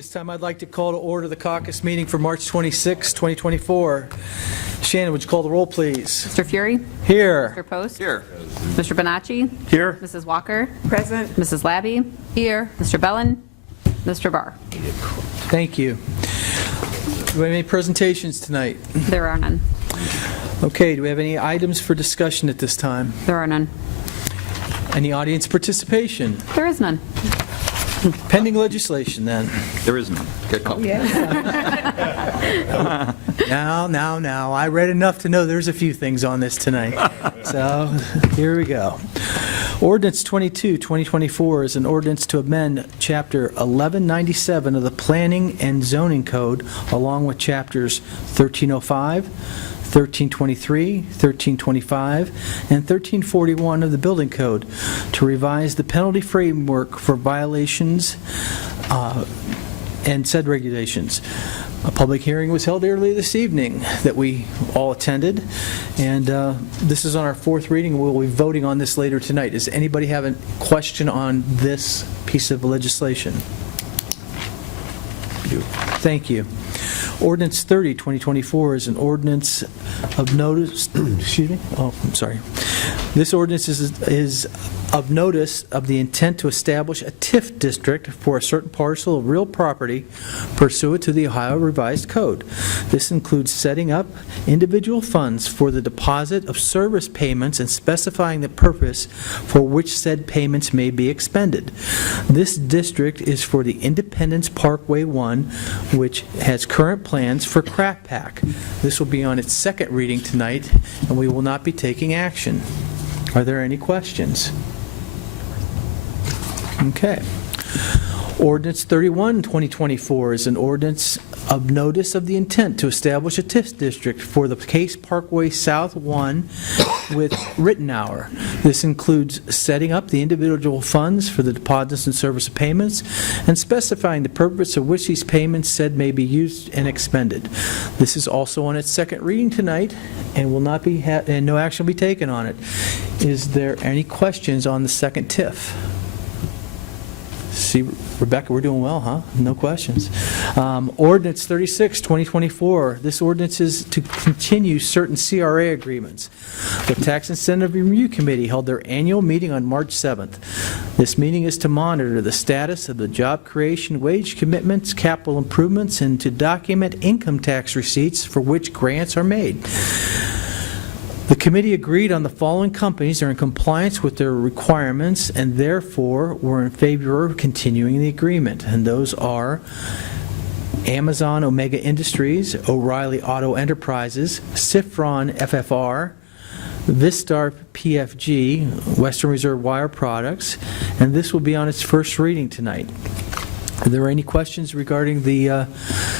This time I'd like to call to order the caucus meeting for March 26, 2024. Shannon, would you call the roll, please? Mr. Fury? Here. Mr. Post? Here. Mr. Bonacci? Here. Mrs. Walker? Present. Mrs. Labby? Here. Mr. Bellin? Mr. Barr? Thank you. Do we have any presentations tonight? There are none. Okay, do we have any items for discussion at this time? There are none. Any audience participation? There is none. Pending legislation, then. There is none. Good call. Now. I read enough to know there's a few things on this tonight. So, here we go. Ordinance 22, 2024 is an ordinance to amend Chapter 1197 of the Planning and Zoning Code, along with Chapters 1305, 1323, 1325, and 1341 of the Building Code to revise the penalty framework for violations and said regulations. A public hearing was held earlier this evening that we all attended, and this is on our fourth reading. We'll be voting on this later tonight. Does anybody have a question on this piece of legislation? Thank you. Ordinance 30, 2024 is an ordinance of notice, excuse me, oh, I'm sorry. This ordinance is of notice of the intent to establish a TIF district for a certain parcel of real property pursuant to the Ohio Revised Code. This includes setting up individual funds for the deposit of service payments and specifying the purpose for which said payments may be expended. This district is for the Independence Parkway 1, which has current plans for Craft Pack. This will be on its second reading tonight, and we will not be taking action. Are there any questions? Okay. Ordinance 31, 2024 is an ordinance of notice of the intent to establish a TIF district for the Case Parkway South 1 with Rittenhour. This includes setting up the individual funds for the deposits and service of payments and specifying the purpose of which these payments said may be used and expended. This is also on its second reading tonight and will not be and no action will be taken on it. Is there any questions on the second TIF? See, Rebecca, we're doing well, huh? No questions. Ordinance 36, 2024. This ordinance is to continue certain CRA agreements. The Tax Incentive Review Committee held their annual meeting on March 7th. This meeting is to monitor the status of the job creation, wage commitments, capital improvements, and to document income tax receipts for which grants are made. The committee agreed on the following companies are in compliance with their requirements and therefore were in favor of continuing the agreement. And those are Amazon Omega Industries, O'Reilly Auto Enterprises, Sifron FFR, Vistar PFG, Western Reserve Wire Products, and this will be on its first reading tonight. Are there any questions regarding the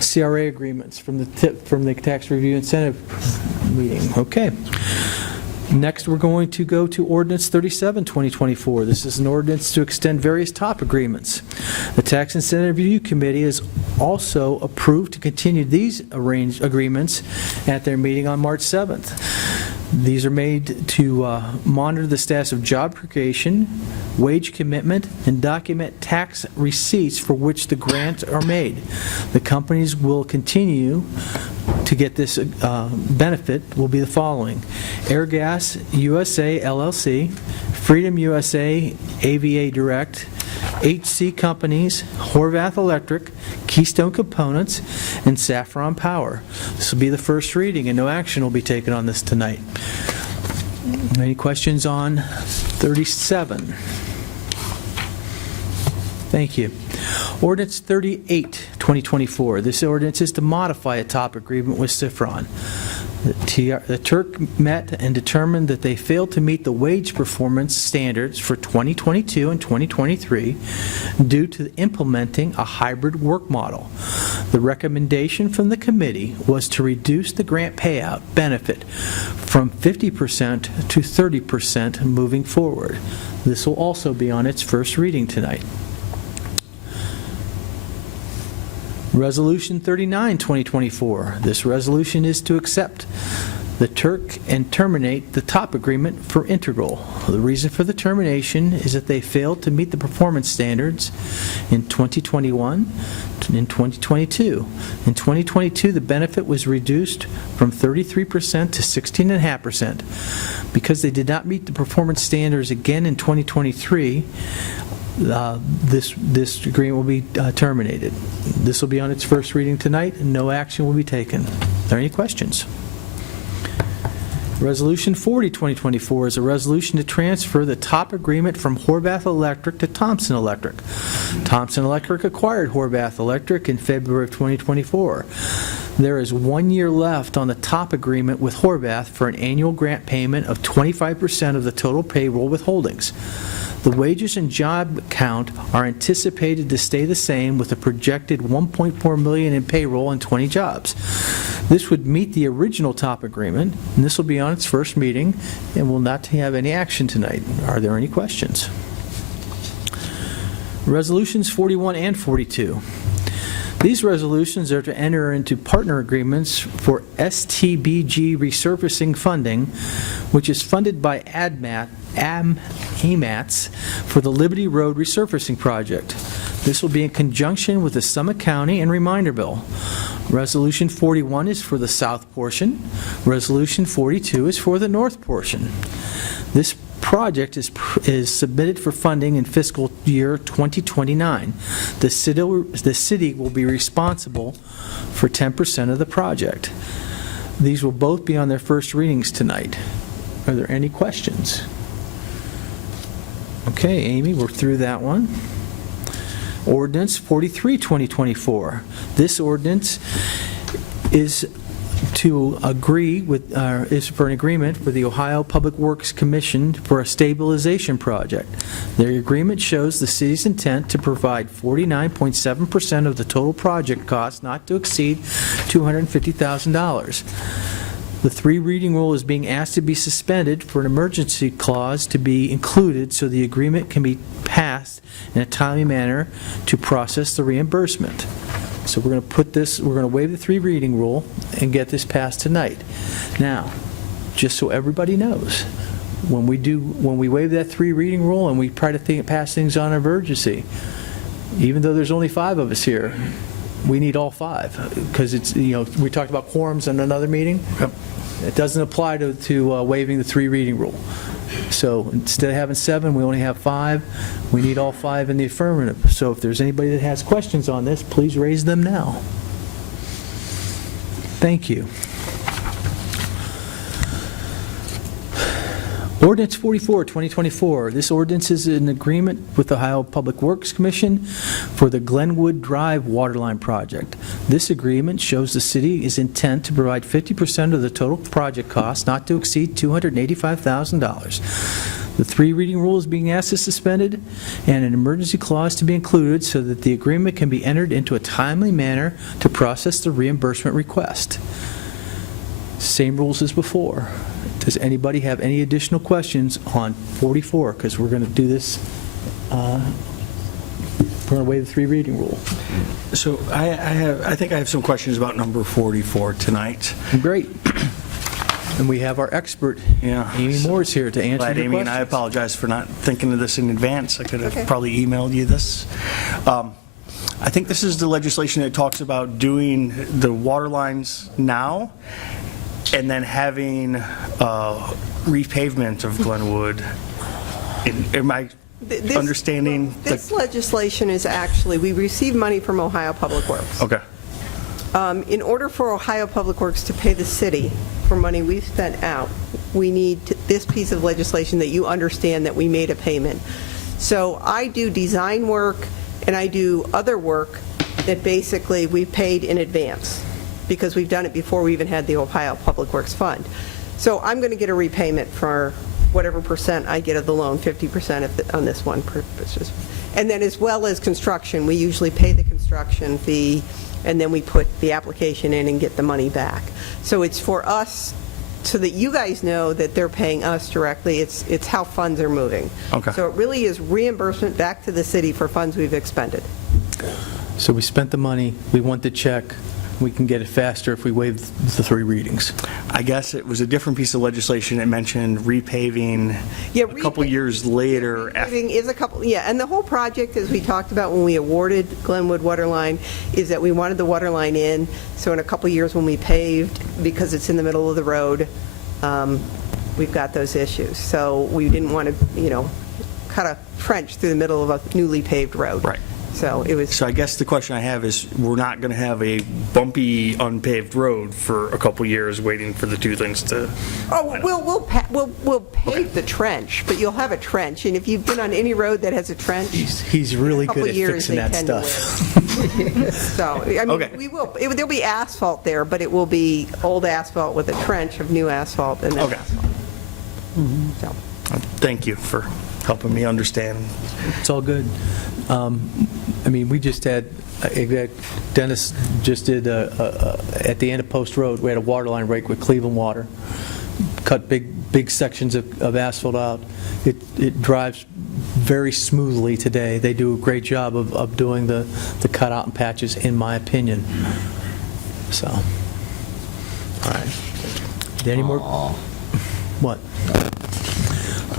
CRA agreements from the Tax Review Incentive meeting? Okay. Next, we're going to go to Ordinance 37, 2024. This is an ordinance to extend various top agreements. The Tax Incentive Review Committee has also approved to continue these agreements at their meeting on March 7th. These are made to monitor the status of job creation, wage commitment, and document tax receipts for which the grants are made. The companies will continue to get this benefit will be the following: Airgas USA LLC, Freedom USA AVA Direct, HC Companies, Horvath Electric, Keystone Components, and Saffron Power. This will be the first reading, and no action will be taken on this tonight. Any questions on 37? Thank you. Ordinance 38, 2024. This ordinance is to modify a top agreement with Sifron. The Turk met and determined that they failed to meet the wage performance standards for 2022 and 2023 due to implementing a hybrid work model. The recommendation from the committee was to reduce the grant payout benefit from 50% to 30% moving forward. This will also be on its first reading tonight. Resolution 39, 2024. This resolution is to accept the Turk and terminate the top agreement for Integral. The reason for the termination is that they failed to meet the performance standards in 2021, in 2022. In 2022, the benefit was reduced from 33% to 16.5%. Because they did not meet the performance standards again in 2023, this agreement will be terminated. This will be on its first reading tonight, and no action will be taken. Are there any questions? Resolution 40, 2024 is a resolution to transfer the top agreement from Horvath Electric to Thompson Electric. Thompson Electric acquired Horvath Electric in February of 2024. There is 1 year left on the top agreement with Horvath for an annual grant payment of 25% of the total payroll withholdings. The wages and job count are anticipated to stay the same with a projected $1.4 million in payroll and 20 jobs. This would meet the original top agreement, and this will be on its first meeting and will not have any action tonight. Are there any questions? Resolutions 41 and 42. These resolutions are to enter into partner agreements for STBG resurfacing funding, which is funded by AMATS for the Liberty Road resurfacing project. This will be in conjunction with the Summit County and Reminder Bill. Resolution 41 is for the south portion. Resolution 42 is for the north portion. This project is submitted for funding in fiscal year 2029. The city will be responsible for 10% of the project. These will both be on their first readings tonight. Are there any questions? Okay, Amy, we're through that one. Ordinance 43, 2024. This ordinance is to agree with, is for an agreement with the Ohio Public Works Commission for a stabilization project. The agreement shows the city's intent to provide 49.7% of the total project cost, not to exceed $250,000. The three reading rule is being asked to be suspended for an emergency clause to be included so the agreement can be passed in a timely manner to process the reimbursement. So we're going to put this, we're going to waive the three reading rule and get this passed tonight. Now, just so everybody knows, when we waive that three reading rule and we try to pass things on emergency, even though there's only 5 of us here, we need all 5, because it's, we talked about quorums in another meeting. Yep. It doesn't apply to waiving the three reading rule. So instead of having 7, we only have 5. We need all 5 in the affirmative. So if there's anybody that has questions on this, please raise them now. Thank you. Ordinance 44, 2024. This ordinance is in agreement with the Ohio Public Works Commission for the Glenwood Drive Waterline Project. This agreement shows the city's intent to provide 50% of the total project cost, not to exceed $285,000. The three reading rule is being asked to suspended and an emergency clause to be included so that the agreement can be entered into a timely manner to process the reimbursement request. Same rules as before. Does anybody have any additional questions on 44? Because we're going to do this, we're going to waive the three reading rule. So I think I have some questions about number 44 tonight. Great. And we have our expert, Amy Moore's here to answer Glad, your Amy, questions. and I apologize for not thinking of this in advance. I could have probably emailed you this. I think this is the legislation that talks about doing the water lines now and then having repavement of Glenwood. Am I understanding? This legislation is actually, we receive money from Ohio Public Works. Okay. In order for Ohio Public Works to pay the city for money we've spent out, we need this piece of legislation that you understand that we made a payment. So I do design work and I do other work that basically we paid in advance because we've done it before we even had the Ohio Public Works Fund. So I'm going to get a repayment for whatever percent I get of the loan, 50% on this one purpose. And then as well as construction, we usually pay the construction fee and then we put the application in and get the money back. So it's for us so that you guys know that they're paying us directly. It's how funds are moving. Okay. So it really is reimbursement back to the city for funds we've expended. So we spent the money, we want the check, We can get it faster if we waive the 3 readings. I guess it was a different piece of legislation. It mentioned repaving Yeah, a couple years later. Repaving is a couple, yeah, and the whole project, as we talked about when we awarded Glenwood Waterline, is that we wanted the water line in, so in a couple years when we paved, because it's in the middle of the road, we've got those issues. So we didn't want to, cut a trench through the middle of a newly paved road. Right. So it was. So I guess the question I have is, we're not going to have a bumpy, unpaved road for a couple years waiting for the two things to... Oh, we'll pave the trench, but you'll have a trench, and if you've been on any road that has a trench, He's really good at fixing that stuff. So, I mean, Okay. we will, there'll be asphalt there, but it will be old asphalt with a trench of new asphalt and then Okay. asphalt. So, Thank you for helping me understand. It's all good. We just had, Dennis just did, at the end of Post Road, we had a water line break with Cleveland Water, cut big sections of asphalt out. It drives very smoothly today. They do a great job of doing the cutout and patches, in my opinion. So, all right. Any more? What?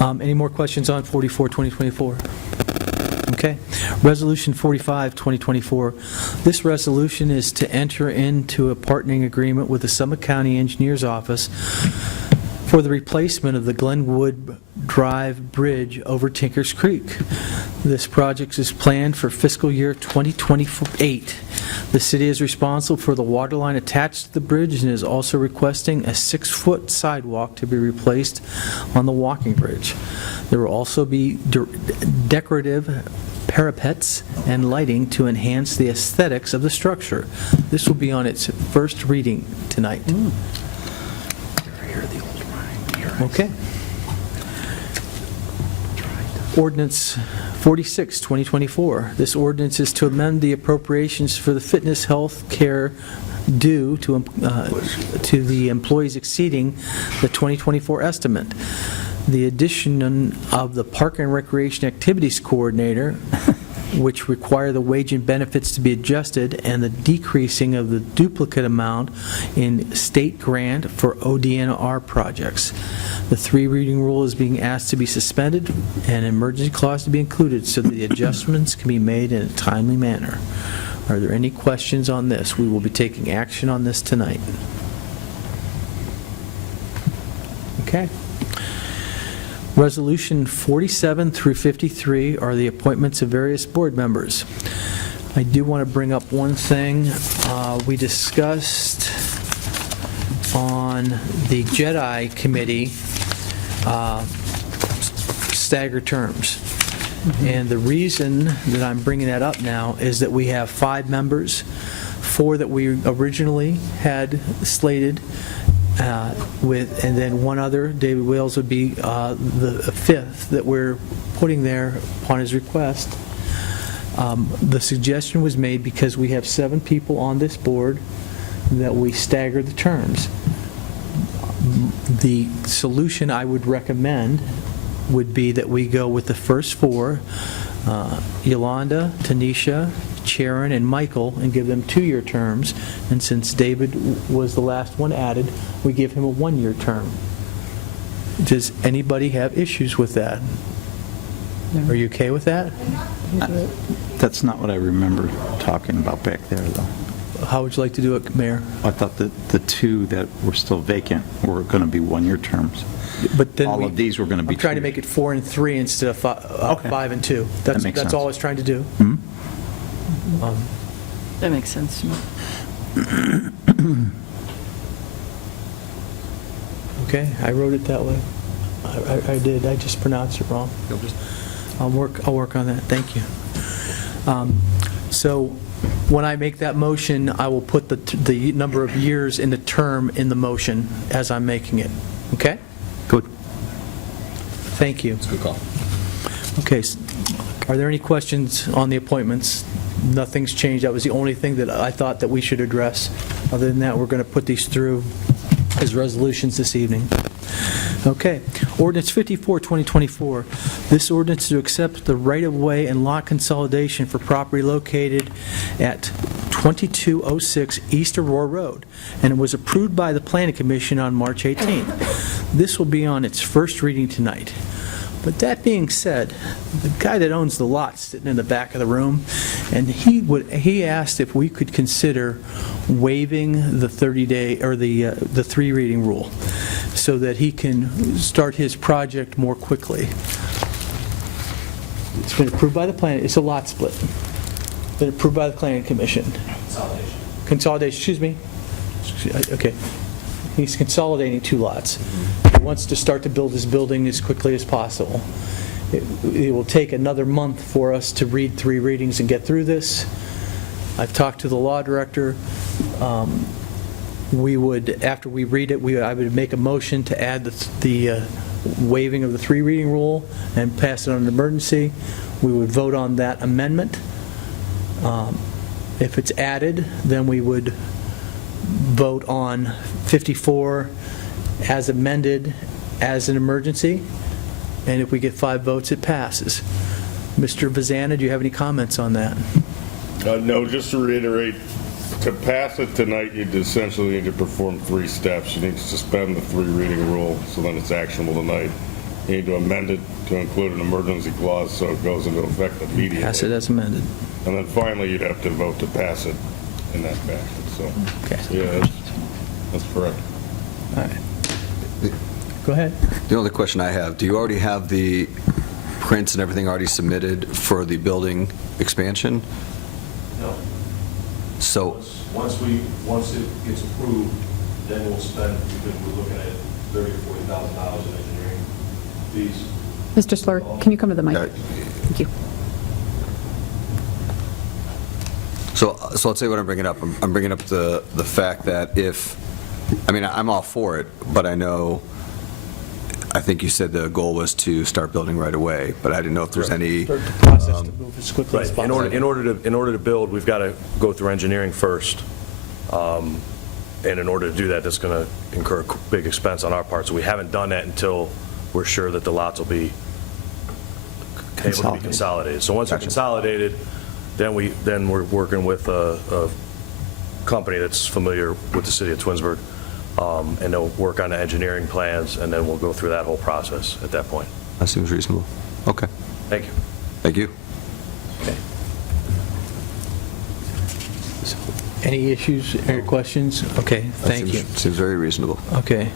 Any more questions on 44, 2024? Okay. Resolution 45, 2024. This resolution is to enter into a partnering agreement with the Summit County Engineers Office for the replacement of the Glenwood Drive Bridge over Tinkers Creek. This project is planned for fiscal year 2028. The city is responsible for the water line attached to the bridge and is also requesting a 6-foot sidewalk to be replaced on the walking bridge. There will also be decorative parapets and lighting to enhance the aesthetics of the structure. This will be on its first reading tonight. Okay. Ordinance 46, 2024. This ordinance is to amend the appropriations for the fitness health care due to the employees exceeding the 2024 estimate. The addition of the Park and Recreation Activities Coordinator, which require the wage and benefits to be adjusted, and the decreasing of the duplicate amount in state grant for ODNR projects. The 3-reading rule is being asked to be suspended and an emergency clause to be included so that the adjustments can be made in a timely manner. Are there any questions on this? We will be taking action on this tonight. Okay. Resolution 47 through 53 are the appointments of various board members. I do want to bring up one thing. We discussed on the JEDI committee staggered terms. And the reason that I'm bringing that up now is that we have 5 members, 4 that we originally had slated, and then one other, David Wales, would be the 5th that we're putting there upon his request. The suggestion was made because we have 7 people on this board that we stagger the terms. The solution I would recommend would be that we go with the first 4, Yolanda, Tanisha, Sharon, and Michael, and give them 2-year terms. And since David was the last one added, we give him a 1-year term. Does anybody have issues with that? Are you okay with that? That's not what I remember talking about back there, though. How would you like to do it, Mayor? I thought that the 2 that were still vacant were going to be 1-year terms. But then All of these were going to be I'm trying to 2 make it 4 and 3 instead of 5 and 2. That makes That's sense. all I was trying to do. That makes sense to me. Okay, I wrote it that way. I did, I just pronounced it wrong. I'll work on that, thank you. So when I make that motion, I will put the number of years in the term in the motion as I'm making it, okay? Good. Thank you. Good call. Okay, are there any questions on the appointments? Nothing's changed, that was the only thing that I thought that we should address. Other than that, we're going to put these through as resolutions this evening. Okay. Ordinance 54, 2024. This ordinance to accept the right-of-way and lot consolidation for property located at 2206 East Aurora Road, and it was approved by the Planning Commission on March 18th. This will be on its first reading tonight. But that being said, the guy that owns the lot sitting in the back of the room, and he asked if we could consider waiving the 30-day or the 3-reading rule so that he can start his project more quickly. It's been approved by the plan. It's a lot split. Been approved by the Planning Commission. Consolidation, excuse me. Okay. He's consolidating 2 lots. He wants to start to build his building as quickly as possible. It will take another month for us to read 3 readings and get through this. I've talked to the law director. We would, after we read it, I would make a motion to add the waiving of the 3-reading rule and pass it on an emergency. We would vote on that amendment. If it's added, then we would vote on 54 as amended as an emergency, and if we get 5 votes, it passes. Mr. Vazana, do you have any comments on that? No, just to reiterate, to pass it tonight, you'd essentially need to perform 3 steps. You need to suspend the 3-reading rule, so then it's actionable tonight. You need to amend it to include an emergency clause so it goes into effect immediately. Pass it as amended. And then finally, you'd have to vote to pass it in that fashion. So, Okay. yeah, that's correct. All right. Go ahead. The only question I have, do you already have the prints and everything already submitted for the building expansion? No. So, Once it gets approved, then we'll spend, because we're looking at $30,000 or $40,000 in engineering fees. Mr. Slur, can you come to the mic? Thank you. so I'll tell you what I'm bringing up. I'm bringing up the fact that I'm all for it, but I think you said the goal was to start building right away, but I didn't know if there's any... Start the process to move as quickly as Right. possible. In order to build, we've got to go through engineering first. And in order to do that, that's going to incur a big expense on our part. So we haven't done that until we're sure that the lots will be able to be consolidated. So once they're consolidated, then we're working with a company that's familiar with the city of Twinsburg, and they'll work on the engineering plans, and then we'll go through that whole process at that point. That seems reasonable. Okay. Thank you. Thank you. Okay. So, any issues or questions? Okay, thank you. Seems very reasonable. Okay.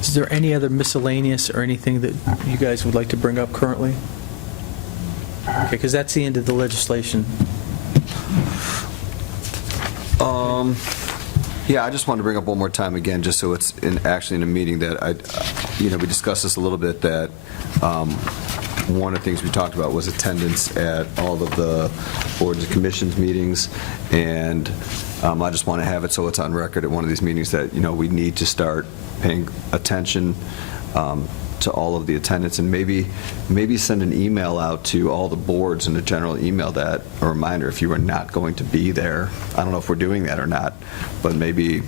Is there any other miscellaneous or anything that you guys would like to bring up currently? Okay, because that's the end of the legislation. Yeah, I just wanted to bring up one more time again, just so it's actually in a meeting that we discussed this a little bit, that one of the things we talked about was attendance at all of the boards and commissions meetings, and I just want to have it so it's on record at one of these meetings that, we need to start paying attention to all of the attendance, and maybe send an email out to all the boards in a general email, that a reminder if you are not going to be there. I don't know if we're doing that or not, but maybe,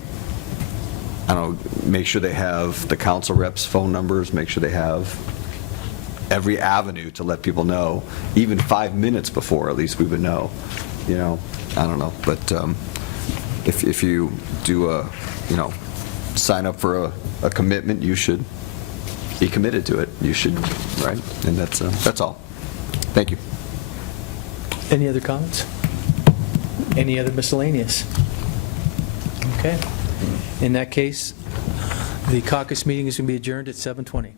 I don't know, make sure they have the council reps' phone numbers, make sure they have every avenue to let people know, even 5 minutes before, at least we would know. I don't know, but if you do sign up for a commitment, you should be committed to it. You should, right? And that's all. Thank you. Any other comments? Any other miscellaneous? Okay. In that case, the caucus meeting is going to be adjourned at 7:20.